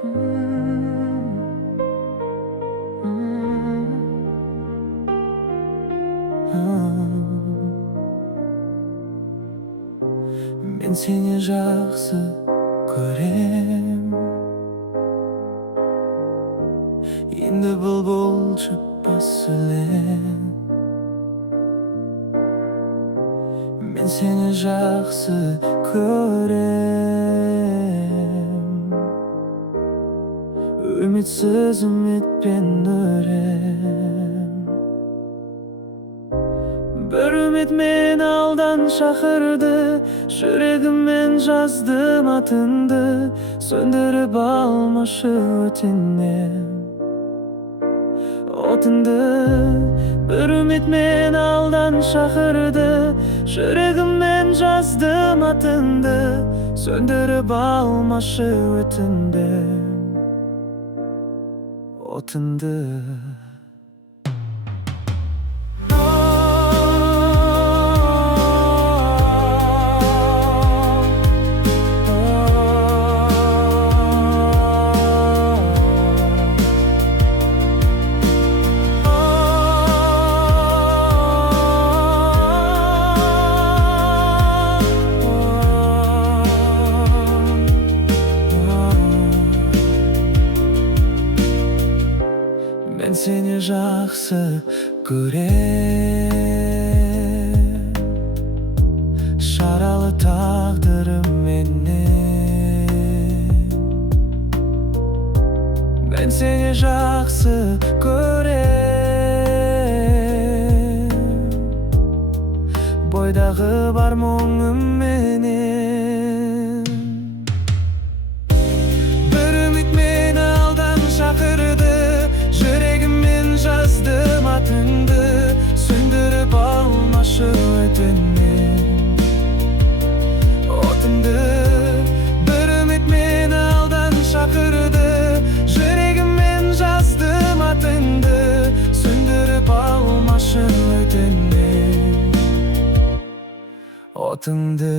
Men seni жақсы көрем. Енді бұлбұл шықпас өлең. Men seni жақсы көрем. Үмітсіз үмітпен өрем. Bir ümit meni aldan şakırdı, жүрегіммен жаздым атыңды, söndürüp алмашы өтінем отыңды. Bir ümit meni aldan şakırdı, жүрегіммен жаздым атыңды, söndürüp алмашы өтінем отыңды. Men seni жақсы көрем. Шаралы тағдырыменен. Men seni жақсы көрем. Бойдағы бар мұңымменен. Bir ümit meni alдан шақырды, жүрегіммен жаздым атыңды, söndürüp алмашы өтінем отыңды. Bir ümit meni aldan шақырды, жүрегіммен жаздым атыңды, söndürüp алмашы өтінем отыңды.